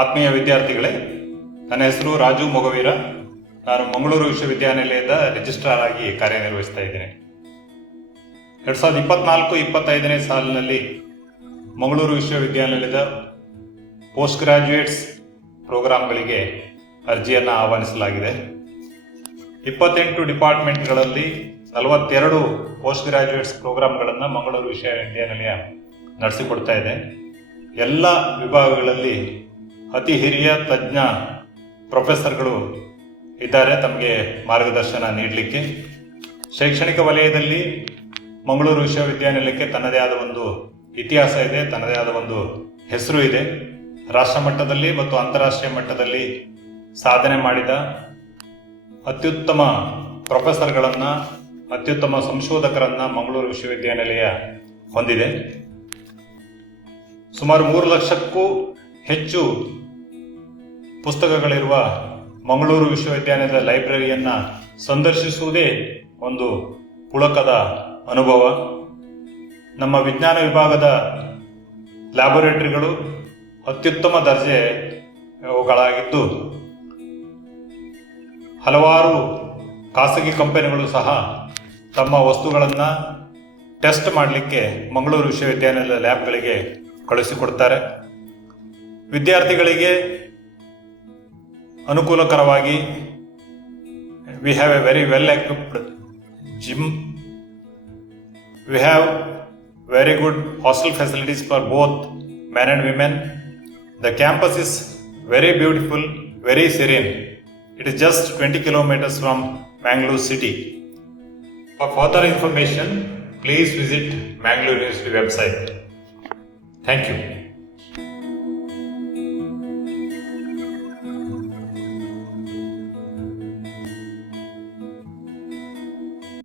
ಆತ್ಮೀಯ ವಿದ್ಯಾರ್ಥಿಗಳೇ, ನನ್ನ ಹೆಸರು ರಾಜು ಮೊಗವೀರ. ನಾನು ಮಂಗಳೂರು ವಿಶ್ವವಿದ್ಯಾನಿಲಯದ ರಿಜಿಸ್ಟ್ರಾರ್ ಆಗಿ ಕಾರ್ಯನಿರ್ವಹಿಸ್ತಾ ಇದ್ದೇನೆ. 2024-25ನೇ ಸಾಲಿನಲ್ಲಿ ಮಂಗಳೂರು ವಿಶ್ವವಿದ್ಯಾನಿಲಯದ ಪೋಸ್ಟ್ ಗ್ರಾಜ್ಯುಯೇಟ್ಸ್ ಪ್ರೋಗ್ರಾಂಗಳಿಗೆ ಅರ್ಜಿಯನ್ನು ಆಹ್ವಾನಿಸಲಾಗಿದೆ. 28 ಡಿಪಾರ್ಟ್ಮೆಂಟ್ಗಳಲ್ಲಿ 42 ಪೋಸ್ಟ್ ಗ್ರಾಜ್ಯುಯೇಟ್ಸ್ ಪ್ರೋಗ್ರಾಂಗಳನ್ನು ಮಂಗಳೂರು ವಿಶ್ವವಿದ್ಯಾನಿಲಯ ನಡೆಸಿಕೊಡ್ತಾ ಇದೆ. ಎಲ್ಲ ವಿಭಾಗಗಳಲ್ಲಿ ಅತಿ ಹಿರಿಯ ತಜ್ಞ ಪ್ರೊಫೆಸರ್ಗಳು ಇದ್ದಾರೆ ತಮಗೆ ಮಾರ್ಗದರ್ಶನ ನೀಡಲಿಕ್ಕೆ. ಶೈಕ್ಷಣಿಕ ವಲಯದಲ್ಲಿ ಮಂಗಳೂರು ವಿಶ್ವವಿದ್ಯಾನಿಲಯಕ್ಕೆ ತನ್ನದೇ ಆದ ಒಂದು ಇತಿಹಾಸ ಇದೆ, ತನ್ನದೇ ಆದ ಒಂದು ಹೆಸರು ಇದೆ. ರಾಷ್ಟ್ರ ಮಟ್ಟದಲ್ಲಿ ಮತ್ತು ಅಂತಾರಾಷ್ಟ್ರೀಯ ಮಟ್ಟದಲ್ಲಿ ಸಾಧನೆ ಮಾಡಿದ ಅತ್ಯುತ್ತಮ ಪ್ರೊಫೆಸರ್ಗಳನ್ನು, ಅತ್ಯುತ್ತಮ ಸಂಶೋಧಕರನ್ನು ಮಂಗಳೂರು ವಿಶ್ವವಿದ್ಯಾನಿಲಯ ಹೊಂದಿದೆ. ಸುಮಾರು 3 ಲಕ್ಷಕ್ಕೂ ಹೆಚ್ಚು ಪುಸ್ತಕಗಳಿರುವ ಮಂಗಳೂರು ವಿಶ್ವವಿದ್ಯಾನಿಲಯದ ಲೈಬ್ರರಿಯನ್ನು ಸಂದರ್ಶಿಸುವುದೇ ಒಂದು ಪುಳಕದ ಅನುಭವ. ನಮ್ಮ ವಿಜ್ಞಾನ ವಿಭಾಗದ ಲ್ಯಾಬೊರೇಟರಿಗಳು ಅತ್ಯುತ್ತಮ ದರ್ಜೆಗಳಾಗಿದ್ದು, ಹಲವಾರು ಖಾಸಗಿ ಕಂಪನಿಗಳು ಸಹ ತಮ್ಮ ವಸ್ತುಗಳನ್ನು ಟೆಸ್ಟ್ ಮಾಡಲಿಕ್ಕೆ ಮಂಗಳೂರು ವಿಶ್ವವಿದ್ಯಾನಿಲಯದ ಲ್ಯಾಬ್ಗಳಿಗೆ ಕಳಿಸಿಕೊಡ್ತಾರೆ. ವಿದ್ಯಾರ್ಥಿಗಳಿಗೆ ಅನುಕೂಲಕರವಾಗಿ we have a very well equipped gym. We have very good hostel facilities for both men and women. The campus is very beautiful, very serene. It is just 20 kilometers from Mangalore city. For further information, please visit Mangalore University website. Thank you.